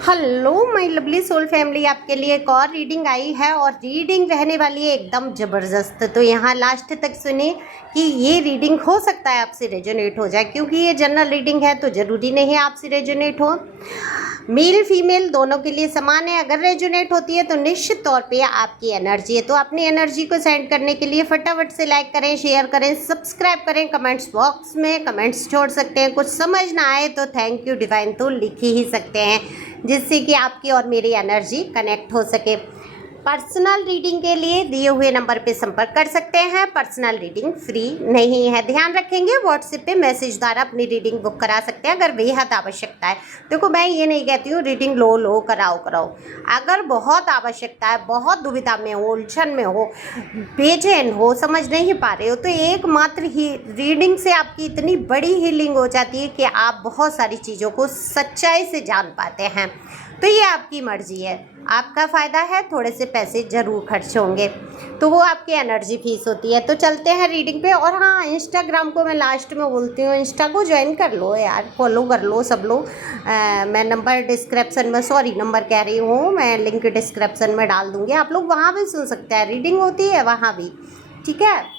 Hello my lovely soul family, आपके लिए एक और रीडिंग आई है और रीडिंग रहने वाली है एकदम ज़बरदस्त। तो यहाँ लास्ट तक सुनिए कि ये रीडिंग हो सकता है आपसे रेजोनेट हो जाए, क्योंकि ये जनरल रीडिंग है तो ज़रूरी नहीं है आपसे रेजोनेट हो। मेल फीमेल दोनों के लिए समान है। अगर रेजोनेट होती है तो निश्चित तौर पे आपकी एनर्जी है। तो अपनी एनर्जी को सेंड करने के लिए फटाफट से लाइक करें, शेयर करें, सब्सक्राइब करें। कमेंट्स बॉक्स में कमेंट्स छोड़ सकते हैं। कुछ समझ ना आए तो थैंक यू डिवाइन तो लिख ही सकते हैं, जिससे कि आपकी और मेरी एनर्जी कनेक्ट हो सके। पर्सनल रीडिंग के लिए दिए हुए नंबर पे संपर्क कर सकते हैं। पर्सनल रीडिंग फ्री नहीं है, ध्यान रखेंगे। व्हाट्सएप पे मैसेज द्वारा अपनी रीडिंग बुक करा सकते हैं अगर बेहद आवश्यकता है। देखो, मैं ये नहीं कहती हूँ रीडिंग लो कराओ। अगर बहुत आवश्यकता है, बहुत दुविधा में हो, उलझन में हो, बेचैन हो, समझ नहीं पा रहे हो, तो एकमात्र ही रीडिंग से आपकी इतनी बड़ी हीलिंग हो जाती है कि आप बहुत सारी चीज़ों को सच्चाई से जान पाते हैं। तो ये आपकी मर्जी है, आपका फ़ायदा है। थोड़े से पैसे ज़रूर खर्च होंगे, तो वो आपकी एनर्जी फीस होती है। तो चलते हैं रीडिंग पे। और हाँ, इंस्टाग्राम को मैं लास्ट में बोलती हूँ, इंस्टा को ज्वाइन कर लो यार, फॉलो कर लो सब लोग। मैं नंबर डिस्क्रिप्शन में, सॉरी नंबर कह रही हूँ, मैं लिंक डिस्क्रिप्शन में डाल दूँगी। आप लोग वहाँ भी सुन सकते हैं, रीडिंग होती है वहाँ भी, ठीक है।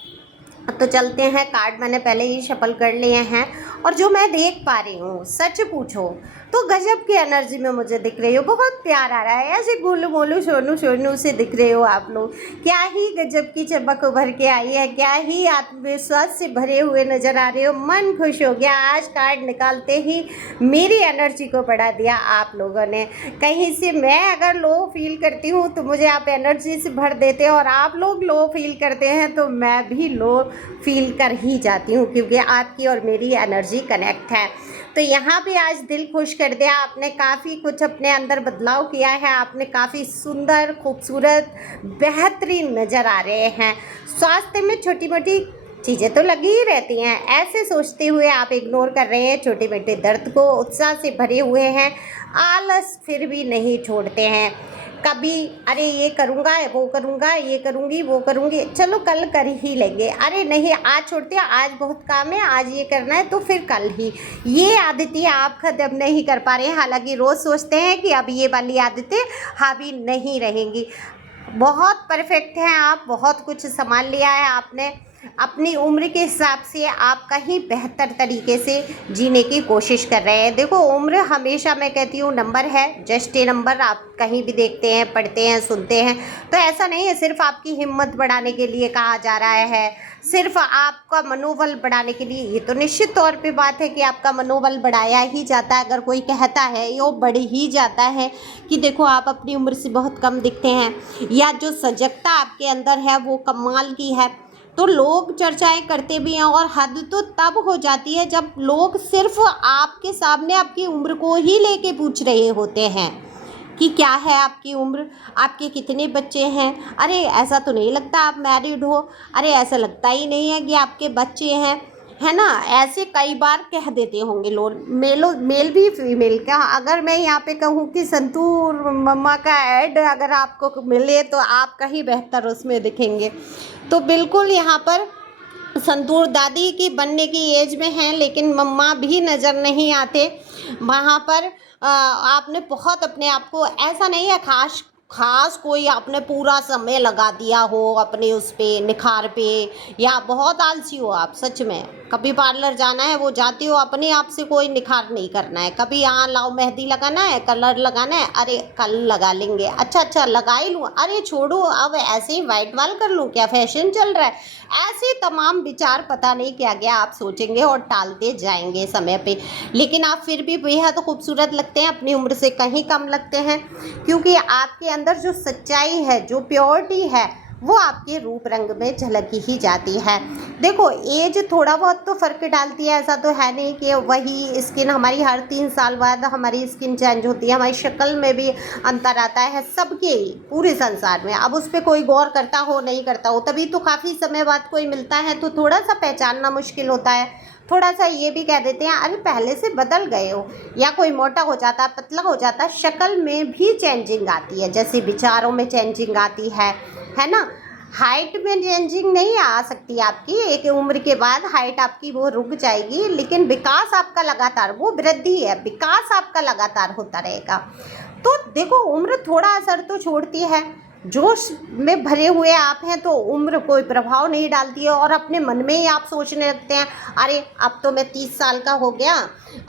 तो चलते हैं। कार्ड मैंने पहले ही शफल कर लिए हैं और जो मैं देख पा रही हूँ, सच पूछो तो गजब की एनर्जी में मुझे दिख रही हो। बहुत प्यार आ रहा है, ऐसे गोलू मोलू सोनू सोनू से दिख रहे हो आप लोग। क्या ही गजब की चमक उभर के आई है, क्या ही आत्मविश्वास से भरे हुए नजर आ रहे हो। मन खुश हो गया आज कार्ड निकालते ही। मेरी एनर्जी को बढ़ा दिया आप लोगों ने। कहीं से मैं अगर लो फील करती हूँ तो मुझे आप एनर्जी से भर देते हैं, और आप लोग लो फील करते हैं तो मैं भी लो फील कर ही जाती हूँ, क्योंकि आपकी और मेरी एनर्जी कनेक्ट है। तो यहाँ पे आज दिल खुश कर दिया आपने। काफ़ी कुछ अपने अंदर बदलाव किया है आपने, काफ़ी सुंदर, खूबसूरत, बेहतरीन नज़र आ रहे हैं। स्वास्थ्य में छोटी मोटी चीज़ें तो लगी ही रहती हैं, ऐसे सोचते हुए आप इग्नोर कर रहे हैं छोटे मोटे दर्द को। उत्साह से भरे हुए हैं, आलस फिर भी नहीं छोड़ते हैं। कभी अरे ये करूँगा, वो करूँगा, ये करूँगी, वो करूँगी, चलो कल कर ही लेंगे, अरे नहीं आज छोड़ते हैं, आज बहुत काम है, आज ये करना है तो फिर कल ही। ये आदतें आप ख़त्म नहीं कर पा रहे हैं। हालांकि रोज़ सोचते हैं कि अब ये वाली आदतें हावी नहीं रहेंगी। बहुत परफेक्ट हैं आप, बहुत कुछ संभाल लिया है आपने। अपनी उम्र के हिसाब से आप कहीं बेहतर तरीके से जीने की कोशिश कर रहे हैं। देखो, उम्र हमेशा मैं कहती हूँ नंबर है, जस्ट ए नंबर। आप कहीं भी देखते हैं, पढ़ते हैं, सुनते हैं, तो ऐसा नहीं है सिर्फ आपकी हिम्मत बढ़ाने के लिए कहा जा रहा है, सिर्फ आपका मनोबल बढ़ाने के लिए। ये तो निश्चित तौर पे बात है कि आपका मनोबल बढ़ाया ही जाता है। अगर कोई कहता है ये बढ़ ही जाता है कि देखो आप अपनी उम्र से बहुत कम दिखते हैं, या जो सजगता आपके अंदर है वो कमाल की है, तो लोग चर्चाएं करते भी हैं। और हद तो तब हो जाती है जब लोग सिर्फ आपके सामने आपकी उम्र को ही लेके पूछ रहे होते हैं कि क्या है आपकी उम्र, आपके कितने बच्चे हैं, अरे ऐसा तो नहीं लगता आप मैरिड हो, अरे ऐसा लगता ही नहीं है कि आपके बच्चे हैं, है ना। ऐसे कई बार कह देते होंगे लोग, मेल भी फीमेल का। अगर मैं यहाँ पे कहूँ कि संतूर मम्मा का ऐड अगर आपको मिले तो आप कहीं बेहतर उसमें दिखेंगे। तो बिल्कुल यहाँ पर संतूर दादी की बनने की एज में हैं, लेकिन मम्मा भी नज़र नहीं आते वहाँ पर। आपने बहुत अपने आप को, ऐसा नहीं है खास कोई आपने पूरा समय लगा दिया हो अपने उस पे निखार पे, या बहुत आलसी हो आप सच में। कभी पार्लर जाना है वो जाती हो, अपने आप से कोई निखार नहीं करना है। कभी यहाँ लाओ मेहंदी लगाना है, कलर लगाना है, अरे कल लगा लेंगे, अच्छा लगा ही लूँ, अरे छोड़ो अब ऐसे ही वाइट वाल कर लूँ, क्या फैशन चल रहा है। ऐसे तमाम विचार पता नहीं क्या क्या आप सोचेंगे और टालते जाएंगे समय पे। लेकिन आप फिर भी बेहद खूबसूरत लगते हैं, अपनी उम्र से कहीं कम लगते हैं, क्योंकि आपके अंदर जो सच्चाई है, जो प्योरिटी है, वो आपके रूप रंग में झलक ही जाती है। देखो, एज थोड़ा बहुत तो फ़र्क डालती है, ऐसा तो है नहीं कि वही स्किन हमारी हर 3 साल बाद हमारी स्किन चेंज होती है, हमारी शक्ल में भी अंतर आता है सबके पूरे संसार में। अब उस पर कोई गौर करता हो नहीं करता हो, तभी तो काफ़ी समय बाद कोई मिलता है तो थोड़ा सा पहचानना मुश्किल होता है। थोड़ा सा ये भी कह देते हैं अरे पहले से बदल गए हो, या कोई मोटा हो जाता है, पतला हो जाता है, शक्ल में भी चेंजिंग आती है, जैसे विचारों में चेंजिंग आती है ना। हाइट में चेंजिंग नहीं आ सकती आपकी, एक उम्र के बाद हाइट आपकी वो रुक जाएगी, लेकिन विकास आपका लगातार, वो वृद्धि है, विकास आपका लगातार होता रहेगा। तो देखो उम्र थोड़ा असर तो छोड़ती है, जोश में भरे हुए आप हैं तो उम्र कोई प्रभाव नहीं डालती है, और अपने मन में ही आप सोचने लगते हैं अरे अब तो मैं 30 साल का हो गया,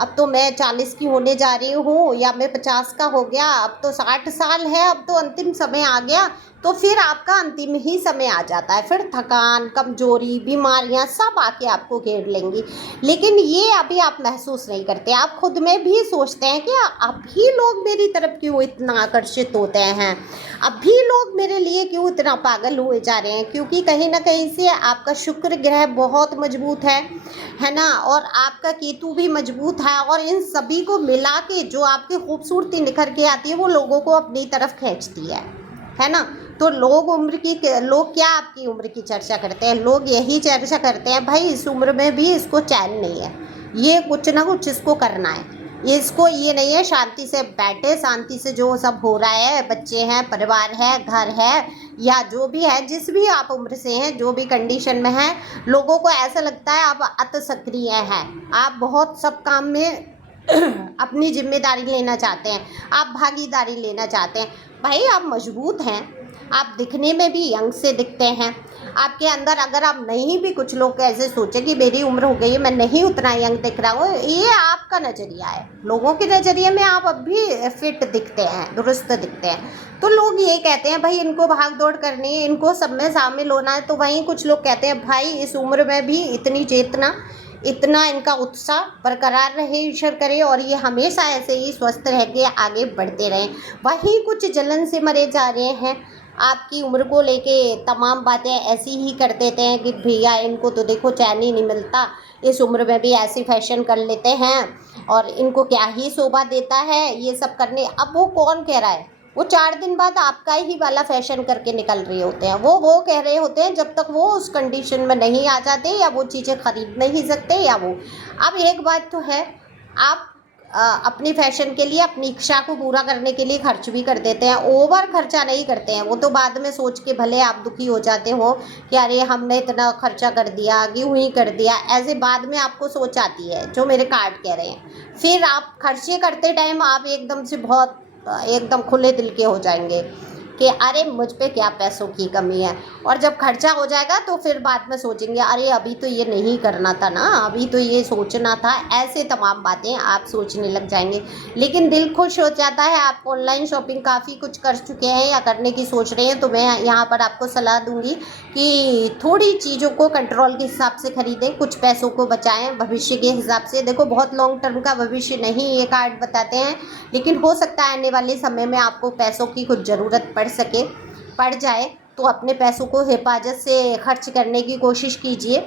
अब तो मैं 40 की होने जा रही हूँ, या मैं 50 का हो गया, अब तो 60 साल है, अब तो अंतिम समय आ गया। तो फिर आपका अंतिम ही समय आ जाता है, फिर थकान, कमजोरी, बीमारियां सब आके आपको घेर लेंगी। लेकिन ये अभी आप महसूस नहीं करते, आप खुद में भी सोचते हैं कि अभी लोग मेरी तरफ क्यों इतना आकर्षित होते हैं, अभी लोग मेरे लिए क्यों इतना पागल हुए जा रहे हैं, क्योंकि कहीं ना कहीं से आपका शुक्र ग्रह बहुत मजबूत है ना, और आपका केतु भी मजबूत है, और इन सभी को मिला के जो आपकी खूबसूरती निखर के आती है वो लोगों को अपनी तरफ खींचती है ना। तो लोग क्या आपकी उम्र की चर्चा करते हैं, लोग यही चर्चा करते हैं भाई इस उम्र में भी इसको चैन नहीं है, ये कुछ ना कुछ इसको करना है, इसको ये नहीं है शांति से बैठे, शांति से जो सब हो रहा है, बच्चे हैं, परिवार है, घर है, या जो भी है, जिस भी आप उम्र से हैं, जो भी कंडीशन में हैं, लोगों को ऐसा लगता है आप अति सक्रिय हैं, आप बहुत सब काम में अपनी जिम्मेदारी लेना चाहते हैं, आप भागीदारी लेना चाहते हैं। भाई आप मजबूत हैं, आप दिखने में भी यंग से दिखते हैं, आपके अंदर अगर आप नहीं भी, कुछ लोग ऐसे सोचे कि मेरी उम्र हो गई है, मैं नहीं उतना यंग दिख रहा हूँ, ये आपका नज़रिया है, लोगों के नज़रिए में आप अब भी फिट दिखते हैं, दुरुस्त दिखते हैं। तो लोग ये कहते हैं भाई इनको भाग दौड़ करनी है, इनको सब में शामिल होना है। तो वहीं कुछ लोग कहते हैं भाई इस उम्र में भी इतनी चेतना, इतना इनका उत्साह बरकरार रहे, ईश्वर करे, और ये हमेशा ऐसे ही स्वस्थ रह के आगे बढ़ते रहें। वहीं कुछ जलन से मरे जा रहे हैं, आपकी उम्र को लेके तमाम बातें ऐसी ही कर देते हैं कि भैया इनको तो देखो चैन ही नहीं मिलता, इस उम्र में भी ऐसी फैशन कर लेते हैं, और इनको क्या ही शोभा देता है ये सब करने। अब वो कौन कह रहा है, वो 4 दिन बाद आपका ही वाला फैशन करके निकल रहे होते हैं, वो कह रहे होते हैं जब तक वो उस कंडीशन में नहीं आ जाते, या वो चीज़ें खरीद नहीं सकते, या वो। अब एक बात तो है, आप अपनी फैशन के लिए, अपनी इच्छा को पूरा करने के लिए खर्च भी कर देते हैं, ओवर खर्चा नहीं करते हैं। वो तो बाद में सोच के भले आप दुखी हो जाते हो कि अरे हमने इतना खर्चा कर दिया, क्यों ही कर दिया, ऐसे बाद में आपको सोच आती है, जो मेरे कार्ड कह रहे हैं। फिर आप खर्चे करते टाइम आप एकदम से बहुत एकदम खुले दिल के हो जाएंगे कि अरे मुझ पे क्या पैसों की कमी है, और जब खर्चा हो जाएगा तो फिर बाद में सोचेंगे अरे अभी तो ये नहीं करना था ना, अभी तो ये सोचना था, ऐसे तमाम बातें आप सोचने लग जाएंगे। लेकिन दिल खुश हो जाता है, आप ऑनलाइन शॉपिंग काफ़ी कुछ कर चुके हैं या करने की सोच रहे हैं, तो मैं यहाँ पर आपको सलाह दूंगी कि थोड़ी चीज़ों को कंट्रोल के हिसाब से खरीदें, कुछ पैसों को बचाएं भविष्य के हिसाब से। देखो बहुत लॉन्ग टर्म का भविष्य नहीं ये कार्ड बताते हैं, लेकिन हो सकता है आने वाले समय में आपको पैसों की कुछ ज़रूरत पड़ जाए, तो अपने पैसों को हिफाजत से खर्च करने की कोशिश कीजिए।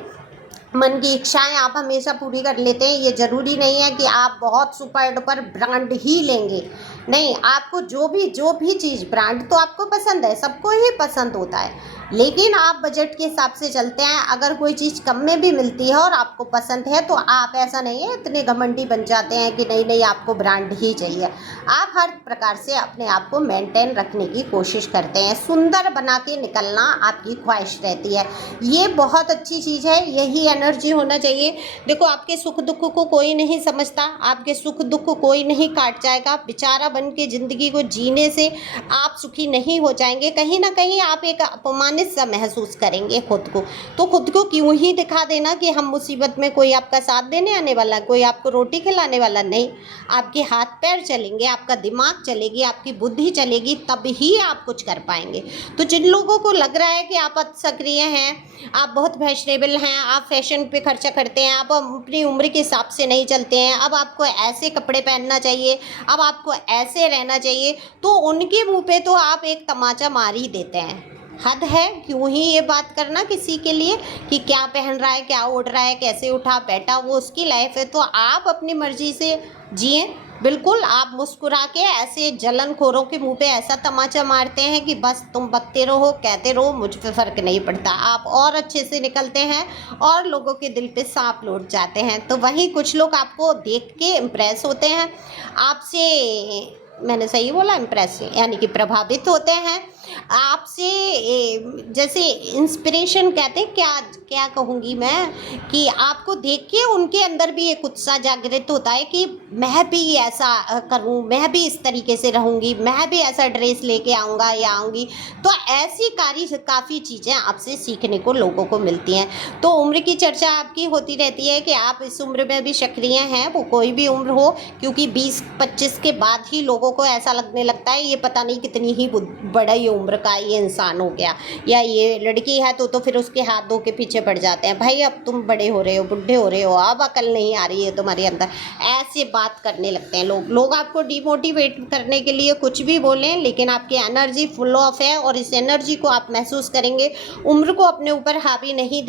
मन की इच्छाएं आप हमेशा पूरी कर लेते हैं, ये ज़रूरी नहीं है कि आप बहुत सुपर डुपर ब्रांड ही लेंगे, नहीं, आपको जो भी चीज़, ब्रांड तो आपको पसंद है, सबको ही पसंद होता है, लेकिन आप बजट के हिसाब से चलते हैं। अगर कोई चीज़ कम में भी मिलती है और आपको पसंद है तो आप, ऐसा नहीं है इतने घमंडी बन जाते हैं कि नहीं आपको ब्रांड ही चाहिए। आप हर प्रकार से अपने आप को मेंटेन रखने की कोशिश करते हैं, सुंदर बना के निकलना आपकी ख्वाहिश रहती है, ये बहुत अच्छी चीज़ है, यही एनर्जी होना चाहिए। देखो आपके सुख दुख को कोई नहीं समझता, आपके सुख दुख को कोई नहीं काट जाएगा, बेचारा बन के ज़िंदगी को जीने से आप सुखी नहीं हो जाएंगे, कहीं ना कहीं आप एक अपमानित सा महसूस करेंगे खुद को। तो खुद को क्यों ही दिखा देना कि हम मुसीबत में, कोई आपका साथ देने आने वाला, कोई आपको रोटी खिलाने वाला नहीं, आपके हाथ पैर चलेंगे, आपका दिमाग चलेगी, आपकी बुद्धि चलेगी, तब ही आप कुछ कर पाएंगे। तो जिन लोगों को लग रहा है कि आप सक्रिय हैं, आप बहुत फैशनेबल हैं, आप फैशन पे खर्चा करते हैं, आप अपनी उम्र के हिसाब से नहीं चलते हैं, अब आपको ऐसे कपड़े पहनना चाहिए, अब आपको ऐसे रहना चाहिए, तो उनके मुंह पे तो आप एक तमाचा मार ही देते हैं। हद है, क्यों ही ये बात करना किसी के लिए कि क्या पहन रहा है, क्या ओढ़ रहा है, कैसे उठा बैठा, वो उसकी लाइफ है, तो आप अपनी मर्जी से जिए। बिल्कुल आप मुस्कुरा के ऐसे जलनखोरों के मुंह पे ऐसा तमाचा मारते हैं कि बस तुम बकते रहो, कहते रहो, मुझ पे फ़र्क नहीं पड़ता। आप और अच्छे से निकलते हैं और लोगों के दिल पे सांप लौट जाते हैं। तो वहीं कुछ लोग आपको देख के इम्प्रेस होते हैं, आपसे मैंने सही बोला इम्प्रेस यानी कि प्रभावित होते हैं आपसे, जैसे इंस्पिरेशन कहते हैं, क्या क्या कहूँगी मैं, कि आपको देख के उनके अंदर भी एक उत्साह जागृत होता है कि मैं भी ऐसा करूँ, मैं भी इस तरीके से रहूँगी, मैं भी ऐसा ड्रेस लेके आऊँगा या आऊँगी। तो ऐसी काफ़ी चीज़ें आपसे सीखने को लोगों को मिलती हैं। तो उम्र की चर्चा आपकी होती रहती है कि आप इस उम्र में भी सक्रिय हैं, वो कोई भी उम्र हो, क्योंकि 20-25 के बाद ही लोगों को ऐसा लगने लगता है ये पता नहीं कितनी ही बड़ा ही उम्र का ये इंसान हो गया, या ये लड़की है तो फिर उसके हाथ धो के पीछे पड़ जाते हैं, भाई अब तुम बड़े हो रहे हो, बुढ़े हो रहे हो, अब अकल नहीं आ रही है तुम्हारे अंदर, ऐसे बात करने लगते हैं लोग आपको डिमोटिवेट करने के लिए कुछ भी बोलें, लेकिन आपकी एनर्जी फुल ऑफ है और इस एनर्जी को आप महसूस करेंगे, उम्र को अपने ऊपर हावी नहीं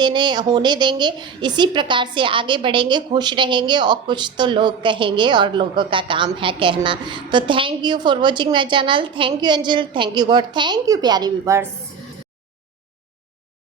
होने देंगे, इसी प्रकार से आगे बढ़ेंगे, खुश रहेंगे और कुछ तो लोग कहेंगे और लोगों का काम है कहना। तो thank you for watching my channel, thank you angel, thank you God, thank you प्यारी व्यूअर्स।